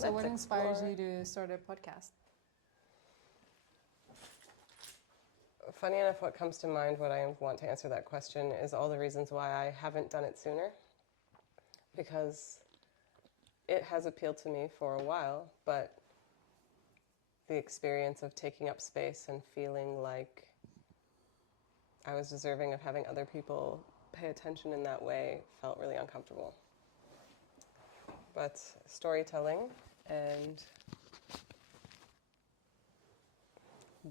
So what inspires you to start a podcast? Funny enough, what comes to mind when I want to answer that question is all the reasons why I haven't done it sooner. Because it has appealed to me for a while, but the experience of taking up space and feeling like I was deserving of having other people pay attention in that way felt really uncomfortable. But storytelling and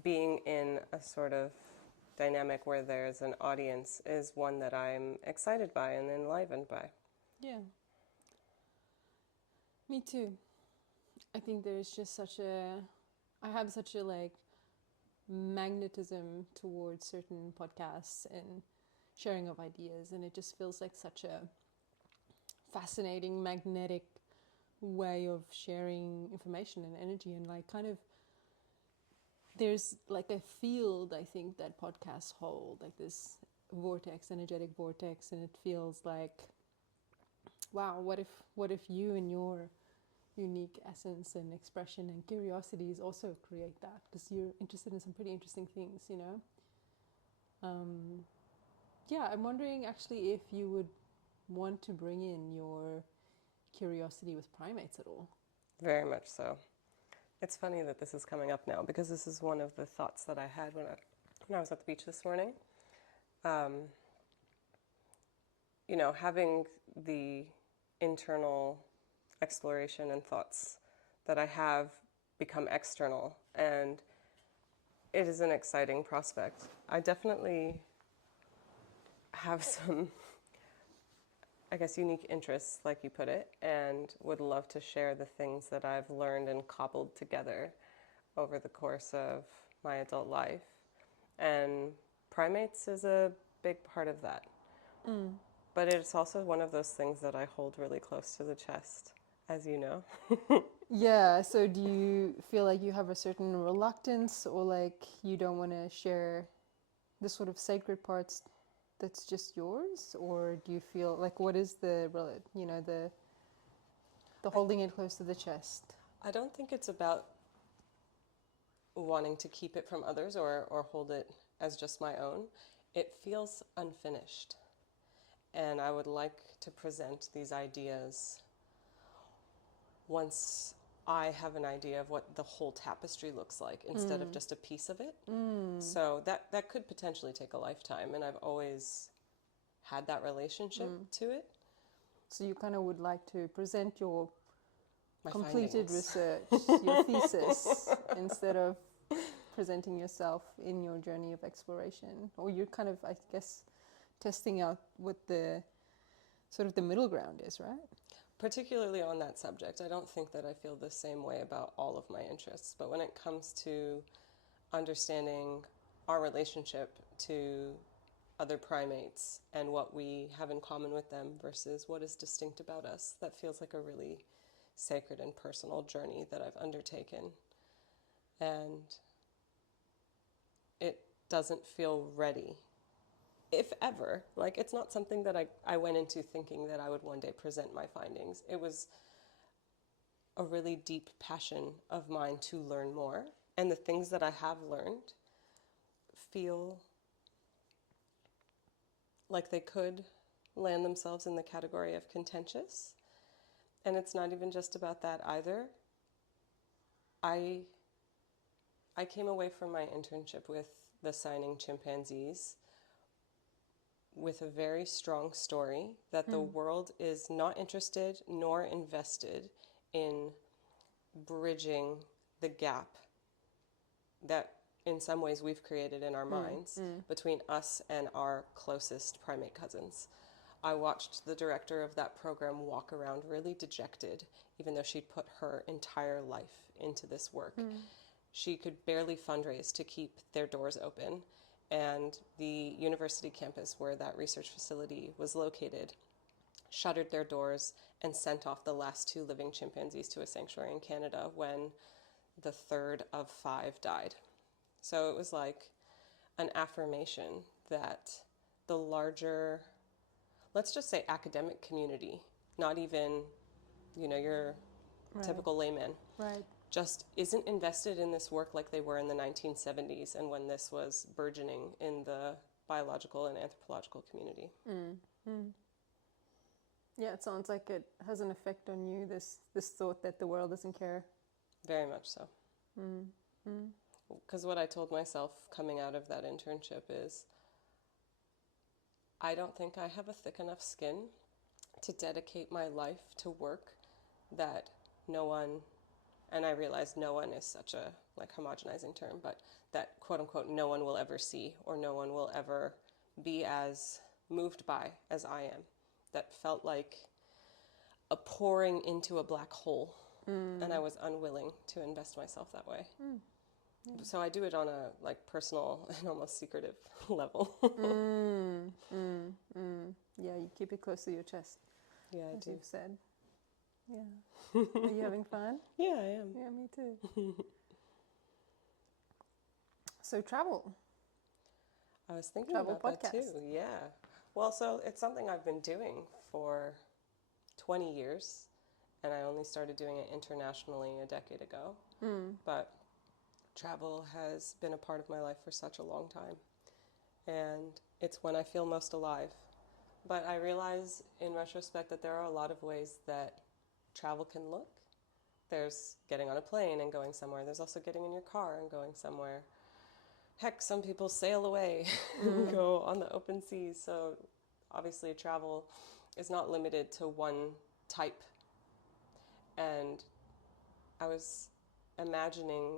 being in a sort of dynamic where there's an audience is one that I'm excited by and enlivened by. Yeah. Me too. I think there's just I have such a magnetism towards certain podcasts and sharing of ideas, and it just feels like such a fascinating, magnetic way of sharing information and energy, and there's like a field, I think, that podcasts hold, like this energetic vortex, and it feels like, wow, what if you and your unique essence and expression and curiosities also create that, because you're interested in some pretty interesting things, yeah, I'm wondering actually if you would want to bring in your curiosity with primates at all. Very much so. It's funny that this is coming up now because this is one of the thoughts that I had when I was at the beach this morning. Having the internal exploration and thoughts that I have become external, and it is an exciting prospect. I definitely have some, I guess, unique interests, like you put it, and would love to share the things that I've learned and cobbled together over the course of my adult life. And primates is a big part of that. But it's also one of those things that I hold really close to the chest, as you know. Yeah, so do you feel like you have a certain reluctance, or like you don't want to share the sort of sacred parts that's just yours? Or do you feel like, what is the holding it close to the chest? I don't think it's about wanting to keep it from others or hold it as just my own. It feels unfinished. And I would like to present these ideas once I have an idea of what the whole tapestry looks like instead of just a piece of it. So that could potentially take a lifetime, and I've always had that relationship to it. So you kind of would like to present your My completed findings. research, your thesis, instead of presenting yourself in your journey of exploration. Or you're kind of, I guess, testing out what the sort of the middle ground is, right? Particularly on that subject. I don't think that I feel the same way about all of my interests, but when it comes to understanding our relationship to other primates and what we have in common with them versus what is distinct about us, that feels like a really sacred and personal journey that I've undertaken. And it doesn't feel ready, if ever. Like, it's not something that I went into thinking that I would one day present my findings. It was a really deep passion of mine to learn more. And the things that I have learned feel like they could land themselves in the category of contentious. And it's not even just about that either. I came away from my internship with the signing chimpanzees with a very strong story that the world is not interested nor invested in bridging the gap that in some ways we've created in our minds between us and our closest primate cousins. I watched the director of that program walk around really dejected, even though she'd put her entire life into this work. She could barely fundraise to keep their doors open. And the university campus where that research facility was located shuttered their doors and sent off the last 2 living chimpanzees to a sanctuary in Canada when the third of 5 died. So it was like an affirmation that the larger, let's just say, academic community, not even, your Right. typical layman, Right. just isn't invested in this work like they were in the 1970s and when this was burgeoning in the biological and anthropological community. Yeah, it sounds like it has an effect on you, this thought that the world doesn't care. Very much so. Because what I told myself coming out of that internship is, I don't think I have a thick enough skin to dedicate my life to work that no one, and I realize no one is such a homogenizing term, but that quote unquote no one will ever see, or no one will ever be as moved by as I am. That felt like a pouring into a black hole, and I was unwilling to invest myself that way. So I do it on a personal and almost secretive level. Yeah, you keep it close to your chest, Yeah, I as do. you've said. Yeah. Are you having fun? Yeah, I am. Yeah, me too. So travel. I was thinking Travel about that too. podcast. Yeah. Well, so it's something I've been doing for 20 years, and I only started doing it internationally a decade ago. But travel has been a part of my life for such a long time, and it's when I feel most alive. But I realize in retrospect that there are a lot of ways that travel can look. There's getting on a plane and going somewhere. There's also getting in your car and going somewhere. Heck, some people sail away and go on the open seas. So obviously travel is not limited to one type. And I was imagining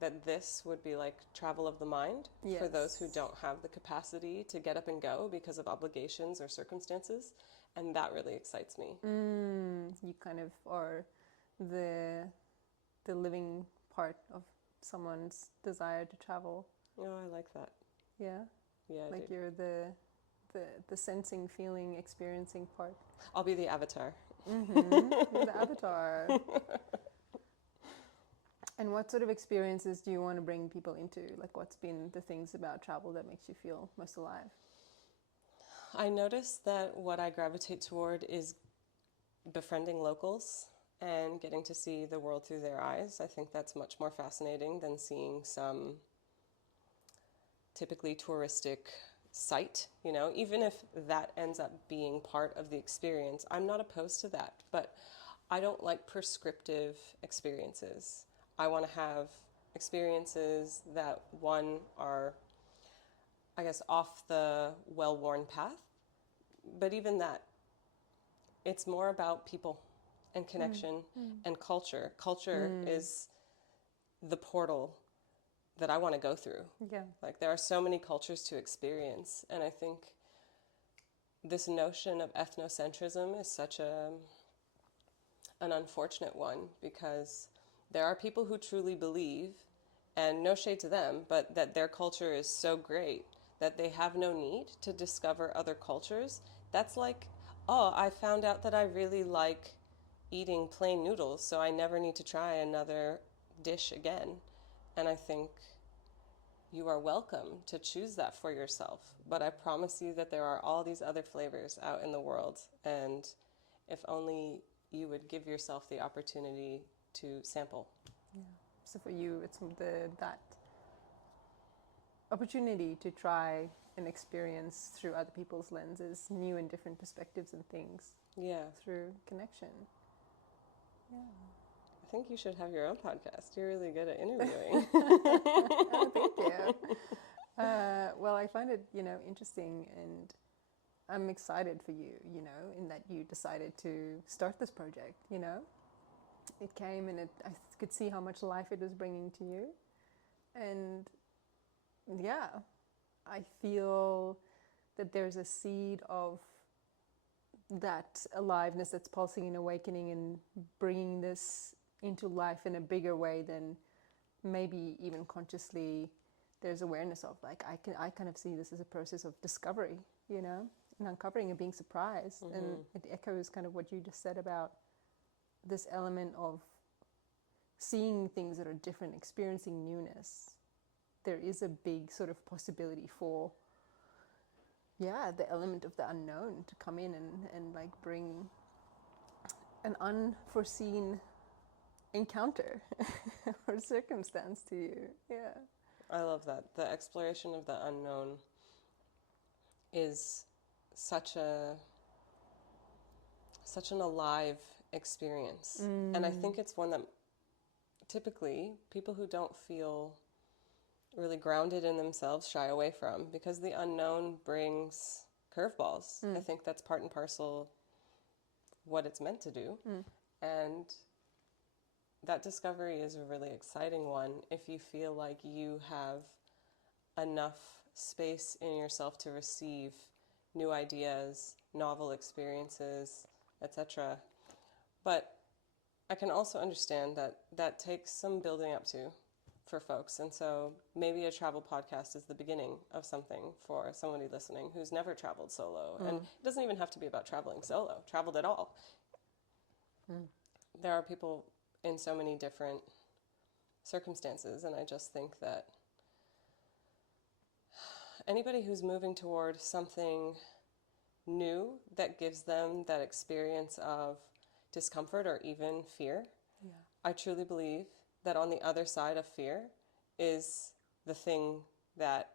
that this would be like travel of the mind for those who don't have the capacity to get up and go because of obligations or circumstances. And that really excites me. You kind of are the living part of someone's desire to travel. Oh, I like that. Yeah? Yeah, I Like do. you're the sensing, feeling, experiencing part. I'll be the avatar. You're the avatar. And what sort of experiences do you want to bring people into? Like, what's been the things about travel that makes you feel most alive? I notice that what I gravitate toward is befriending locals and getting to see the world through their eyes. I think that's much more fascinating than seeing some typically touristic site, even if that ends up being part of the experience. I'm not opposed to that, but I don't like prescriptive experiences. I want to have experiences that, one, are, I guess, off the well-worn path, but even that, it's more about people and connection and culture. Culture is the portal that I want to go through. Yeah. Like, there are so many cultures to experience, and I think this notion of ethnocentrism is such an unfortunate one, because there are people who truly believe, and no shade to them, but that their culture is so great that they have no need to discover other cultures. That's like, oh, I found out that I really like eating plain noodles, so I never need to try another dish again. And I think you are welcome to choose that for yourself. But I promise you that there are all these other flavors out in the world. And if only you would give yourself the opportunity to sample. Yeah. So for you, it's that opportunity to try and experience through other people's lenses, new and different perspectives and things. Yeah. Through connection. Yeah. I think you should have your own podcast. You're really good at interviewing. Oh, thank you. Well, I find it, interesting, and I'm excited for you, in that you decided to start this project, It came and I could see how much life it was bringing to you. And yeah, I feel that there's a seed of that aliveness that's pulsing and awakening and bringing this into life in a bigger way than maybe even consciously there's awareness of. Like, I kind of see this as a process of discovery, and uncovering and being surprised. And it echoes kind of what you just said about this element of seeing things that are different, experiencing newness. There is a big sort of possibility for the element of the unknown to come in and like bring an unforeseen encounter or circumstance to you. Yeah. I love that. The exploration of the unknown is such an alive experience. And I think it's one that typically people who don't feel really grounded in themselves shy away from, because the unknown brings curveballs. I think that's part and parcel what it's meant to do. And that discovery is a really exciting one if you feel like you have enough space in yourself to receive new ideas, novel experiences, etc. But I can also understand that that takes some building up to for folks. And so maybe a travel podcast is the beginning of something for somebody listening who's never traveled solo. And it doesn't even have to be about traveling solo, traveled at all. There are people in so many different circumstances, and I just think that anybody who's moving toward something new that gives them that experience of discomfort or even fear, I truly believe that on the other side of fear is the thing that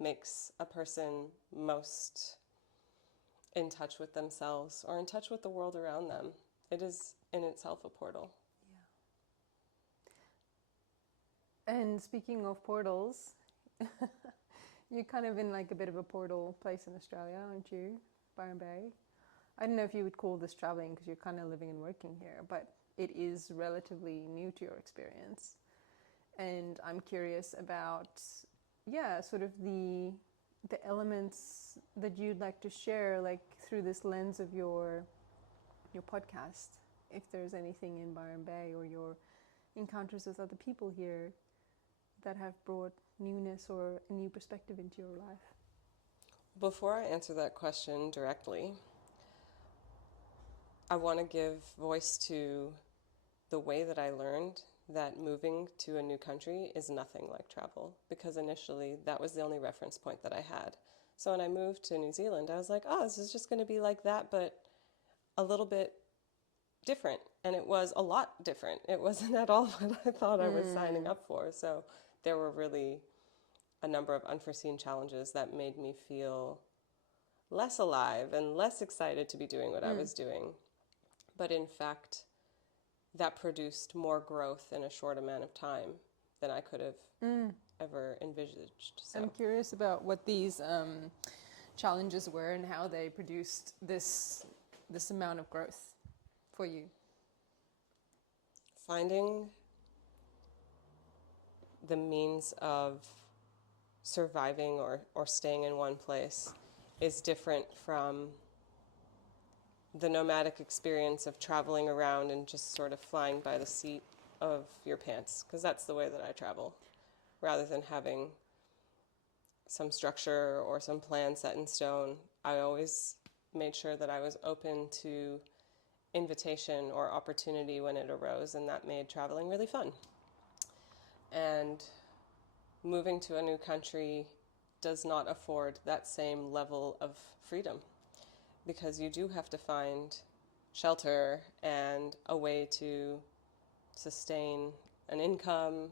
makes a person most in touch with themselves or in touch with the world around them. It is in itself a portal. And speaking of portals, you're kind of in like a bit of a portal place in Australia, aren't you? Byron Bay. I don't know if you would call this traveling because you're kind of living and working here, but it is relatively new to your experience. And I'm curious about, sort of the elements that you'd like to share, like through this lens of your podcast. If there's anything in Byron Bay or your encounters with other people here that have brought newness or a new perspective into your life. Before I answer that question directly, I want to give voice to the way that I learned that moving to a new country is nothing like travel, because initially that was the only reference point that I had. So when I moved to New Zealand, I was like, oh, this is just going to be like that, but a little bit different. And it was a lot different. It wasn't at all what I thought I was signing up for. So there were really a number of unforeseen challenges that made me feel less alive and less excited to be doing what I was doing. But in fact, that produced more growth in a short amount of time than I could have ever envisaged. So. I'm curious about what these challenges were and how they produced this amount of growth for you. Finding the means of surviving or staying in one place is different from the nomadic experience of traveling around and just sort of flying by the seat of your pants, because that's the way that I travel, rather than having some structure or some plan set in stone. I always made sure that I was open to invitation or opportunity when it arose, and that made traveling really fun. And moving to a new country does not afford that same level of freedom, because you do have to find shelter and a way to sustain an income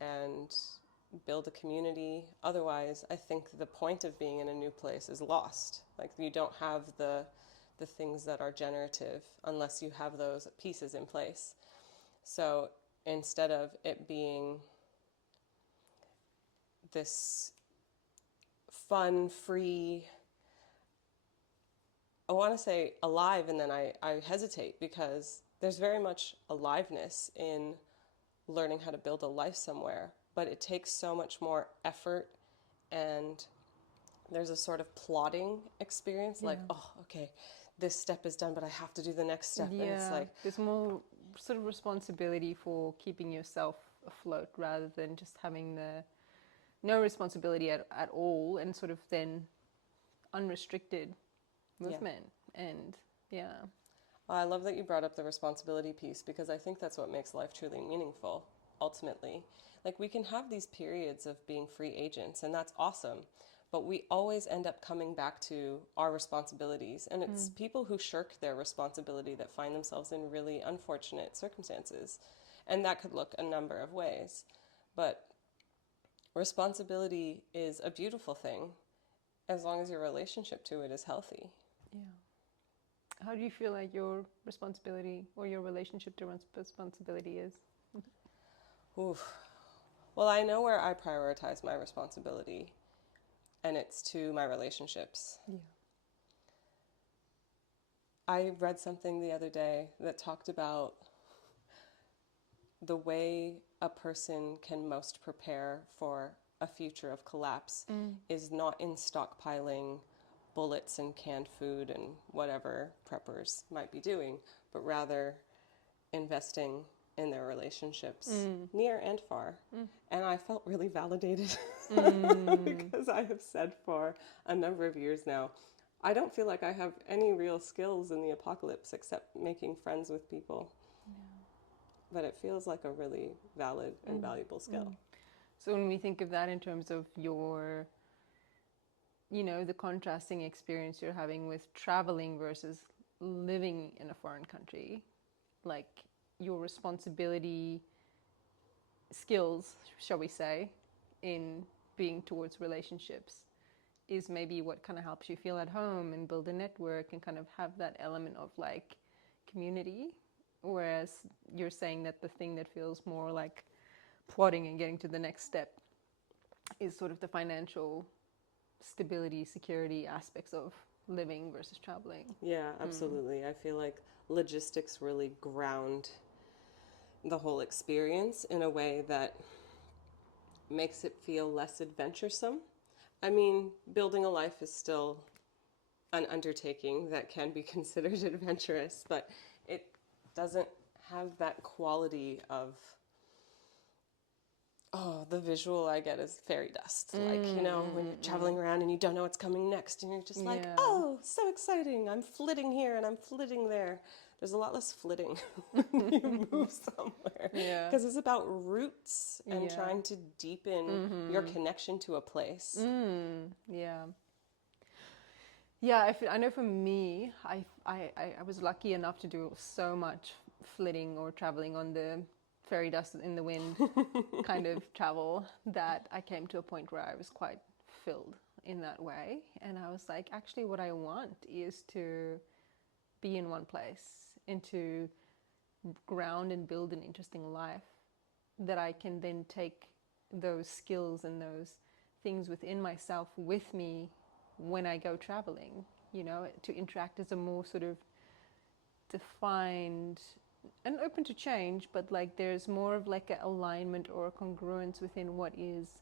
and build a community. Otherwise, I think the point of being in a new place is lost. Like, you don't have the things that are generative unless you have those pieces in place. So instead of it being this fun, free, I want to say alive, and then I hesitate, because there's very much aliveness in learning how to build a life somewhere, but it takes so much more effort, and there's a sort of plodding experience, like, oh, okay, this step is done, but I have to do the next step. Yeah, and it's like, there's more sort of responsibility for keeping yourself afloat rather than just having no responsibility at all, and sort of then unrestricted movement. And I love that you brought up the responsibility piece, because I think that's what makes life truly meaningful, ultimately. Like, we can have these periods of being free agents, and that's awesome, but we always end up coming back to our responsibilities. And it's people who shirk their responsibility that find themselves in really unfortunate circumstances. And that could look a number of ways. But responsibility is a beautiful thing as long as your relationship to it is healthy. Yeah. How do you feel like your responsibility or your relationship to responsibility is? Oof. Well, I know where I prioritize my responsibility, and it's to my relationships. Yeah. I read something the other day that talked about the way a person can most prepare for a future of collapse is not in stockpiling bullets and canned food and whatever preppers might be doing, but rather investing in their relationships near and far. And I felt really validated because I have said for a number of years now, I don't feel like I have any real skills in the apocalypse except making friends with people. But it feels like a really valid and valuable skill. So when we think of that in terms of your, the contrasting experience you're having with traveling versus living in a foreign country, like your responsibility skills, shall we say, in being towards relationships is maybe what kind of helps you feel at home and build a network and kind of have that element of like community. Whereas you're saying that the thing that feels more like plotting and getting to the next step is sort of the financial stability, security aspects of living versus traveling. Yeah, absolutely. I feel like logistics really ground the whole experience in a way that makes it feel less adventuresome. I mean, building a life is still an undertaking that can be considered adventurous, but it doesn't have that quality of, the visual I get is fairy dust. Like, when you're traveling around and you don't know what's coming next and you're just like, oh, so exciting. I'm flitting here and I'm flitting there. There's a lot less flitting when you move somewhere. Yeah. Because it's about roots and trying to deepen your connection to a place. Yeah. Yeah, I know for me, I was lucky enough to do so much flitting or traveling on the fairy dust in the wind kind of travel that I came to a point where I was quite filled in that way. And I was like, actually, what I want is to be in one place and to ground and build an interesting life that I can then take those skills and those things within myself with me when I go traveling, to interact as a more sort of defined and open to change, but like there's more of like an alignment or a congruence within what is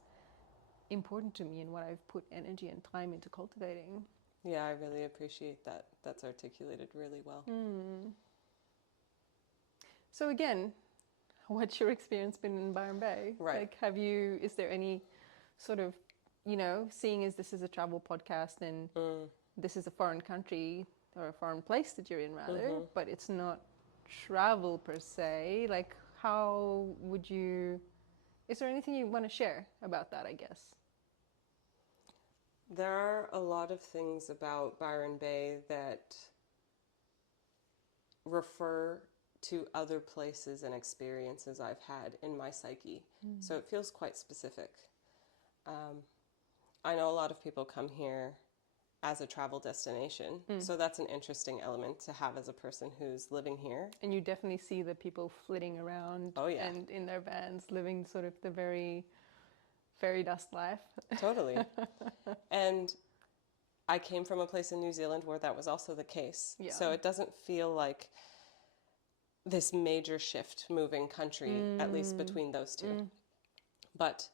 important to me and what I've put energy and time into cultivating. Yeah, I really appreciate that. That's articulated really well. So again, what's your experience been in Byron Bay? Right. Like, is there any sort of, seeing as this is a travel podcast and this is a foreign country or a foreign place that you're in rather, but it's not travel per se, like is there anything you want to share about that, I guess? There are a lot of things about Byron Bay that refer to other places and experiences I've had in my psyche. So it feels quite specific. I know a lot of people come here as a travel destination. So that's an interesting element to have as a person who's living here. And you definitely see the people flitting around and in their vans living sort of the very fairy dust life. Totally. And I came from a place in New Zealand where that was also the case. Yeah. So it doesn't feel like this major shift moving country, at least between those two. But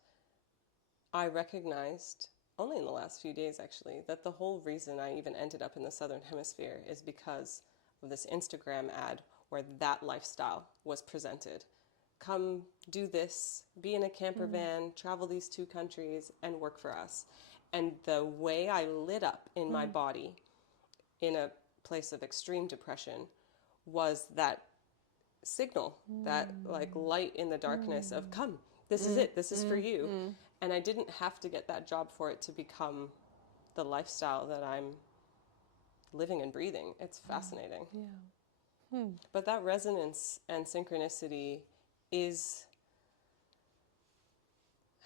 I recognized only in the last few days, actually, that the whole reason I even ended up in the Southern Hemisphere is because of this Instagram ad where that lifestyle was presented. Come do this, be in a camper van, travel these two countries, and work for us. And the way I lit up in my body in a place of extreme depression was that signal, that like light in the darkness of come, this is it, this is for you. And I didn't have to get that job for it to become the lifestyle that I'm living and breathing. It's fascinating. Yeah. But that resonance and synchronicity is,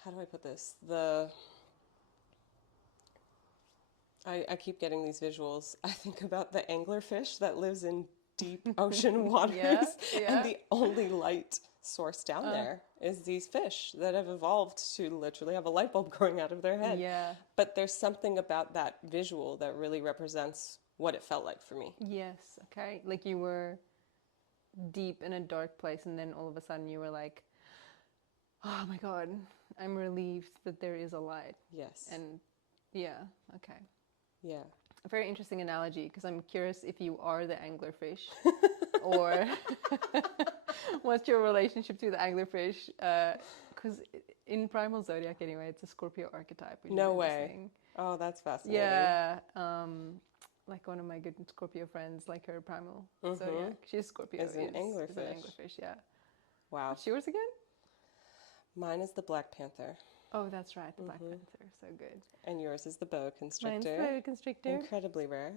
how do I put this? I keep getting these visuals. I think about the anglerfish that lives in deep ocean waters, Yeah, yeah. and the only light source down there is these fish that have evolved to literally have a light bulb growing out of their head. Yeah. But there's something about that visual that really represents what it felt like for me. Yes. Okay. Like you were deep in a dark place, and then all of a sudden you were like, "Oh my God, I'm relieved that there is a light." Yes. And yeah. Okay. Yeah. A very interesting analogy, because I'm curious if you are the anglerfish, or what's your relationship to the anglerfish? Because in Primal Zodiac, anyway, it's a Scorpio archetype. Which No is way. interesting. Oh, that's fascinating. Yeah. Like one of my good Scorpio friends, like her Primal Zodiac. She's Scorpio. Is an anglerfish. Is an anglerfish, yeah. Wow. What's yours again? Mine is the Black Panther. Oh, that's right, the Black Panther. So good. And yours is the boa constrictor. Mine's the boa constrictor. Incredibly rare.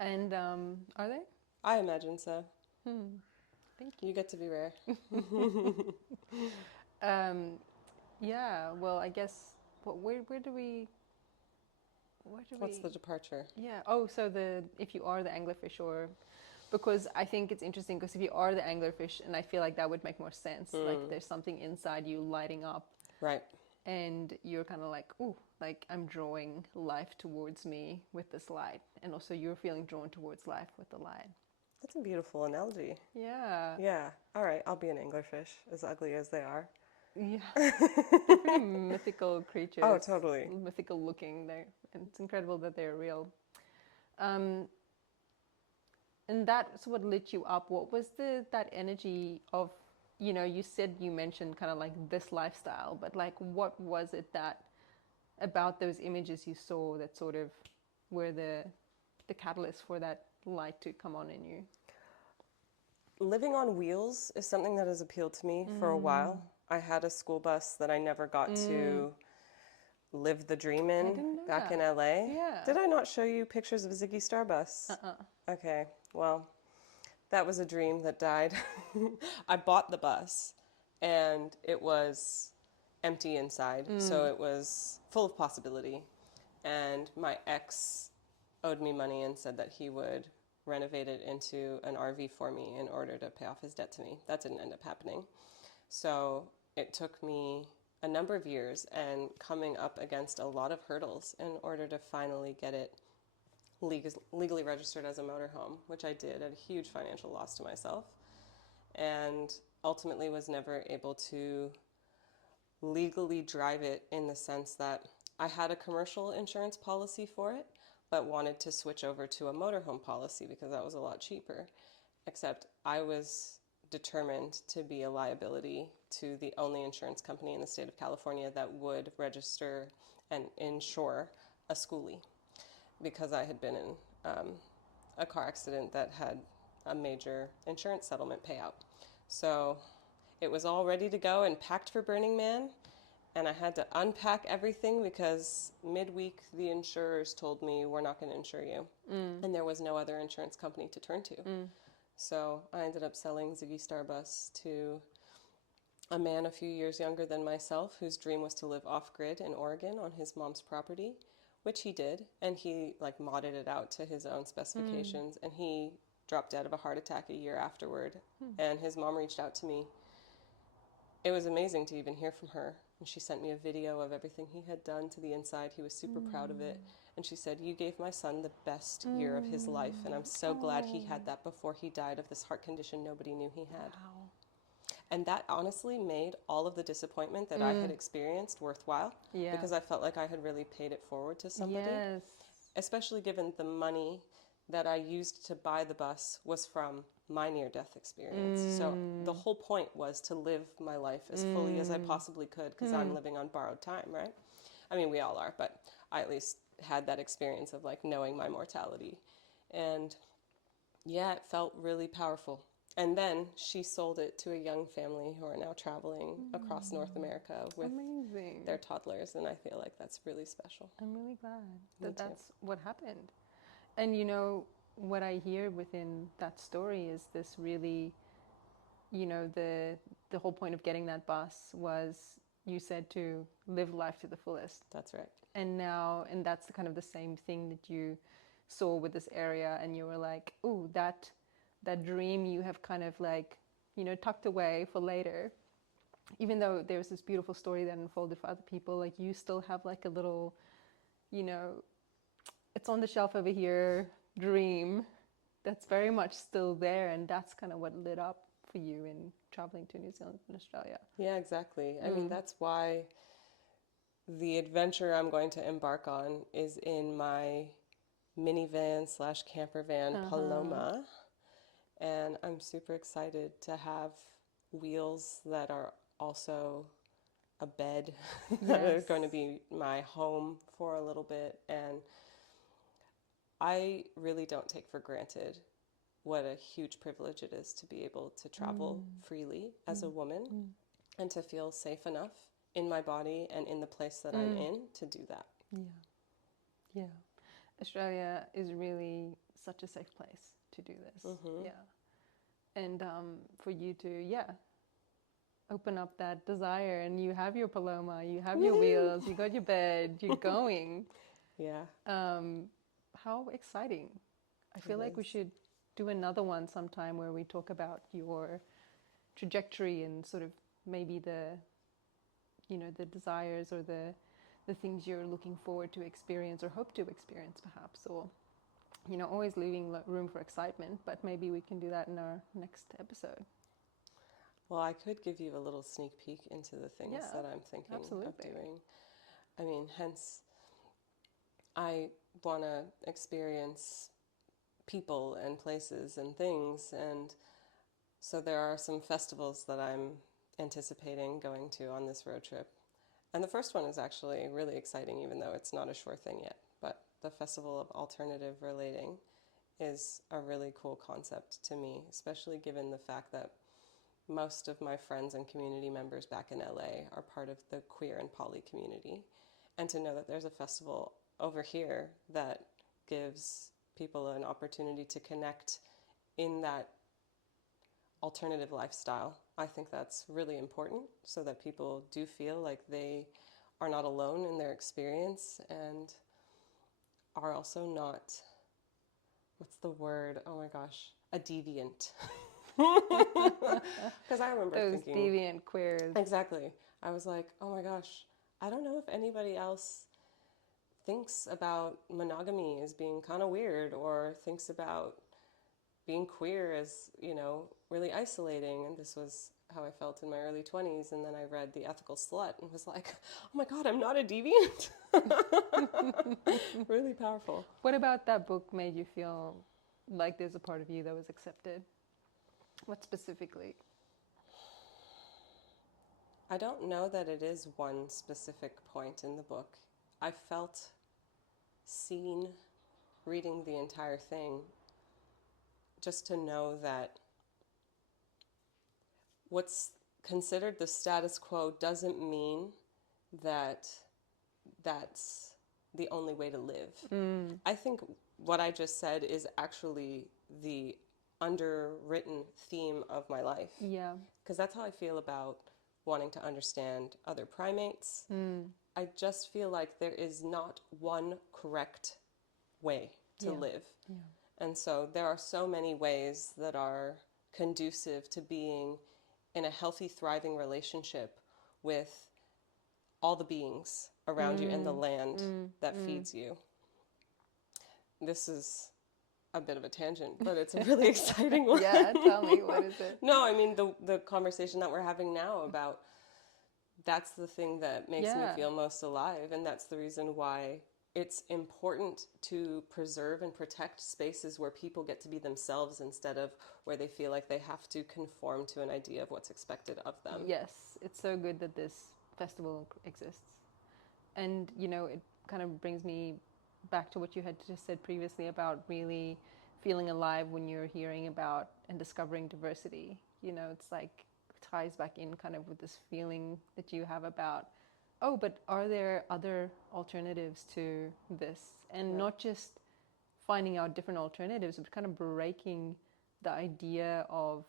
And are they? I imagine so. Thank you. You get to be rare. Yeah. Well, I guess. Where do we? What's the departure? Yeah. Oh, so if you are the anglerfish, or because I think it's interesting, because if you are the anglerfish, and I feel like that would make more sense. Like there's something inside you lighting up. Right. And you're kind of like, ooh, like I'm drawing life towards me with this light. And also you're feeling drawn towards life with the light. That's a beautiful analogy. Yeah. Yeah. All right. I'll be an anglerfish, as ugly as they are. Yeah. They're pretty mythical creatures. Oh, totally. Mythical looking. And it's incredible that they're real. And that's what lit you up. What was that energy of, you said you mentioned kind of like this lifestyle, but like what was it that about those images you saw that sort of were the catalyst for that light to come on in you? Living on wheels is something that has appealed to me for a while. I had a school bus that I never got to live the dream in back in LA. Yeah. Did I not show you pictures of Ziggy Star bus? Okay, well, that was a dream that died. I bought the bus and it was empty inside, so it was full of possibility. And my ex owed me money and said that he would renovate it into an RV for me in order to pay off his debt to me. That didn't end up happening. So it took me a number of years and coming up against a lot of hurdles in order to finally get it legally registered as a motorhome, which I did at a huge financial loss to myself, and ultimately was never able to legally drive it in the sense that I had a commercial insurance policy for it, but wanted to switch over to a motorhome policy because that was a lot cheaper. Except I was determined to be a liability to the only insurance company in the state of California that would register and insure a schoolie, because I had been in a car accident that had a major insurance settlement payout. So it was all ready to go and packed for Burning Man, and I had to unpack everything because midweek the insurers told me, we're not going to insure you. And there was no other insurance company to turn to. So I ended up selling Ziggy Starbus to a man a few years younger than myself, whose dream was to live off-grid in Oregon on his mom's property, which he did, and he like modded it out to his own specifications, and he dropped dead of a heart attack a year afterward, and his mom reached out to me. It was amazing to even hear from her, and she sent me a video of everything he had done to the inside. He was super proud of it, and she said, you gave my son the best year of his life, and I'm so glad he had that before he died of this heart condition nobody knew he had. Wow. And that honestly made all of the disappointment that I had experienced worthwhile, because I felt like I had really paid it forward to somebody. Yes. Especially given the money that I used to buy the bus was from my near-death experience. So the whole point was to live my life as fully as I possibly could, because I'm living on borrowed time, right? I mean, we all are, but I at least had that experience of like knowing my mortality. And yeah, it felt really powerful. And then she sold it to a young family who are now traveling across North America with their toddlers, and I feel like that's really special. I'm really glad Me that too. that's what happened. And what I hear within that story is this really you know, the whole point of getting that bus was, you said, to live life to the fullest. That's right. And now, and that's kind of the same thing that you saw with this area, and you were like, oh, that dream you have kind of like, you know, tucked away for later. Even though there's this beautiful story that unfolded for other people, like you still have like a little, you know, it's on the shelf over here dream that's very much still there, and that's kind of what lit up for you in traveling to New Zealand and Australia. Yeah, exactly. I mean, that's why the adventure I'm going to embark on is in my minivan slash camper van Paloma. And I'm super excited to have wheels that are also a bed that are going to be my home for a little bit. And I really don't take for granted what a huge privilege it is to be able to travel freely as a woman and to feel safe enough in my body and in the place that I'm in to do that. Yeah. Australia is really such a safe place to do this. Yeah. And for you to, open up that desire, and you have your Paloma, you have your wheels, you got your bed, you're going. Yeah. How exciting. I feel like we should do another one sometime where we talk about your trajectory and sort of maybe the, you know, the desires or the things you're looking forward to experience or hope to experience perhaps, or, you know, always leaving room for excitement, but maybe we can do that in our next episode. Well, I could give you a little sneak peek into the things that I'm thinking of doing. I mean, hence, I want to experience people and places and things, and so there are some festivals that I'm anticipating going to on this road trip. And the first one is actually really exciting, even though it's not a sure thing yet. But the Festival of Alternative Relating is a really cool concept to me, especially given the fact that most of my friends and community members back in LA are part of the queer and poly community. And to know that there's a festival over here that gives people an opportunity to connect in that alternative lifestyle, I think that's really important, so that people do feel like they are not alone in their experience and are also not, what's the word? Oh my gosh, a deviant. Because I remember those thinking, deviant queers. Exactly. I was like, oh my gosh, I don't know if anybody else thinks about monogamy as being kind of weird, or thinks about being queer as, you know, really isolating. And this was how I felt in my early 20s. And then I read The Ethical Slut and was like, oh my God, I'm not a deviant. Really powerful. What about that book made you feel like there's a part of you that was accepted? What specifically? I don't know that it is one specific point in the book. I felt seen reading the entire thing, just to know that what's considered the status quo doesn't mean that that's the only way to live. I think what I just said is actually the underwritten theme of my life. Yeah. Because that's how I feel about wanting to understand other primates. I just feel like there is not one correct way to live. Yeah. And so there are so many ways that are conducive to being in a healthy, thriving relationship with all the beings around you and the land that feeds you. This is a bit of a tangent, but it's a really exciting one. Yeah, tell me, what is it? No, I mean, the conversation that we're having now about, that's the thing that makes me feel most alive. And that's the reason why it's important to preserve and protect spaces where people get to be themselves, instead of where they feel like they have to conform to an idea of what's expected of them. Yes, it's so good that this festival exists. And, you know, it kind of brings me back to what you had just said previously about really feeling alive when you're hearing about and discovering diversity. You know, it's like ties back in kind of with this feeling that you have about, oh, but are there other alternatives to this? And not just finding out different alternatives, but kind of breaking the idea of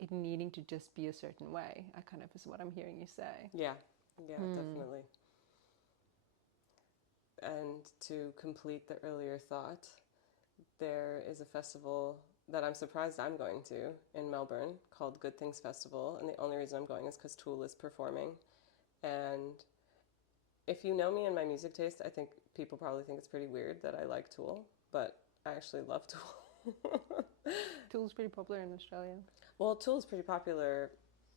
it needing to just be a certain way. I kind of is what I'm hearing you say. Yeah, definitely. And to complete the earlier thought, there is a festival that I'm surprised I'm going to in Melbourne called Good Things Festival. And the only reason I'm going is because Tool is performing. And if you know me and my music taste, I think people probably think it's pretty weird that I like Tool, but I actually love Tool. Tool's pretty popular in Australia. Well, Tool is pretty popular,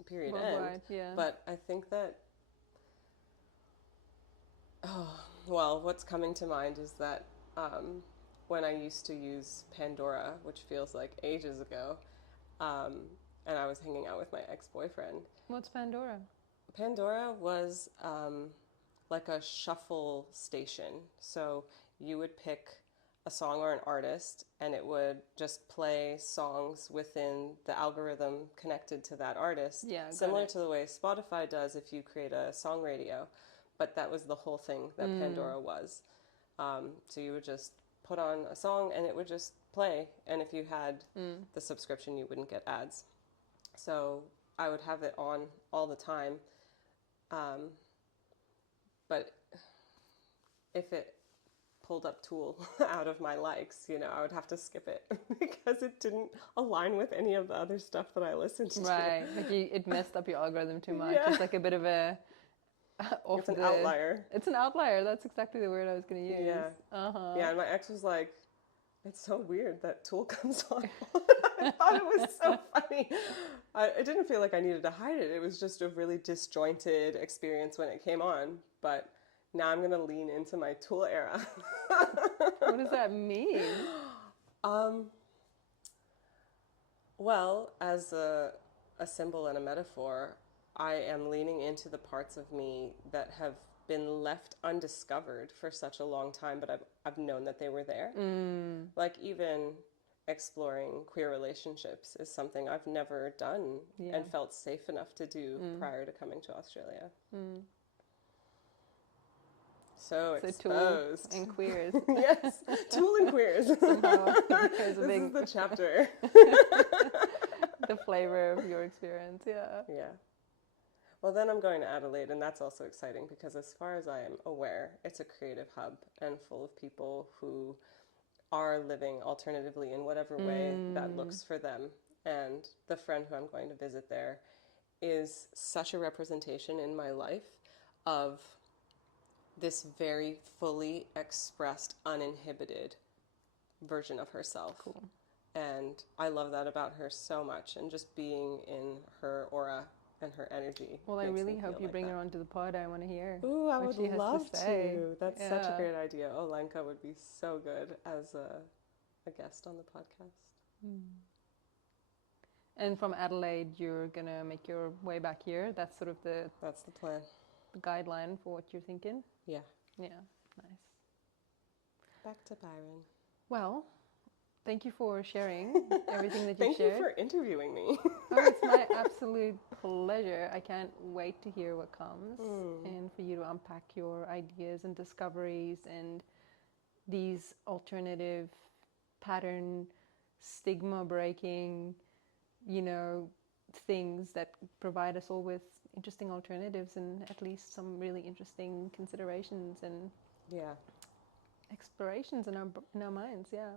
period, Worldwide, end. yeah. But I think that, well, what's coming to mind is that when I used to use Pandora, which feels like ages ago, and I was hanging out with my ex-boyfriend. What's Pandora? Pandora was like a shuffle station. So you would pick a song or an artist, and it would just play songs within the algorithm connected to that artist. Yeah, similar to the way Spotify does if you create a song radio. But that was the whole thing that Pandora was. So you would just put on a song, and it would just play. And if you had the subscription, you wouldn't get ads. So I would have it on all the time. But if it pulled up Tool out of my likes, I would have to skip it because it didn't align with any of the other stuff that I listened to. Right, like it messed up your algorithm too much. Yeah. It's like a bit of a... It's an outlier. It's an outlier. That's exactly the word I was going to use. Yeah. Yeah, and my ex was like, it's so weird that Tool comes on. I thought it was so funny. I didn't feel like I needed to hide it. It was just a really disjointed experience when it came on. But now I'm going to lean into my Tool era. What does that mean? Well, as a symbol and a metaphor, I am leaning into the parts of me that have been left undiscovered for such a long time, but I've known that they were there. Like even exploring queer relationships is something I've never done and felt safe enough to do prior to coming to Australia. So exposed. Tool and queers. Yes, Tool and queers. Somehow, this is the chapter. The flavor of your experience, yeah. Yeah. Well, then I'm going to Adelaide, and that's also exciting because as far as I am aware, it's a creative hub and full of people who are living alternatively in whatever way that looks for them. And the friend who I'm going to visit there is such a representation in my life of this very fully expressed, uninhibited version of herself. Cool. And I love that about her so much, and just being in her aura and her energy. Well, I really hope you bring her onto the pod. I want to hear. Ooh, I would love to. That's such a Yeah. great idea. Olenka would be so good as a guest on the podcast. And from Adelaide, you're going to make your way back here. That's sort of That's the plan. the guideline for what you're thinking. Yeah. Yeah, nice. Back to Byron. Well, thank you for sharing everything that you've Thank shared. you for interviewing me. Oh, it's my absolute pleasure. I can't wait to hear what comes and for you to unpack your ideas and discoveries and these alternative pattern, stigma breaking, things that provide us all with interesting alternatives and at least some really interesting considerations and explorations in our minds. Yeah.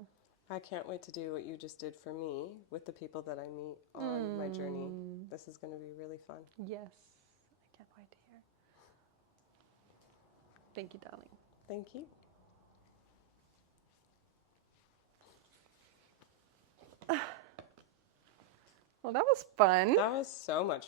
I can't wait to do what you just did for me with the people that I meet on my journey. This is going to be really fun. Yes, I can't wait to hear. Thank you, darling. Thank you. Well, that was fun. That was so much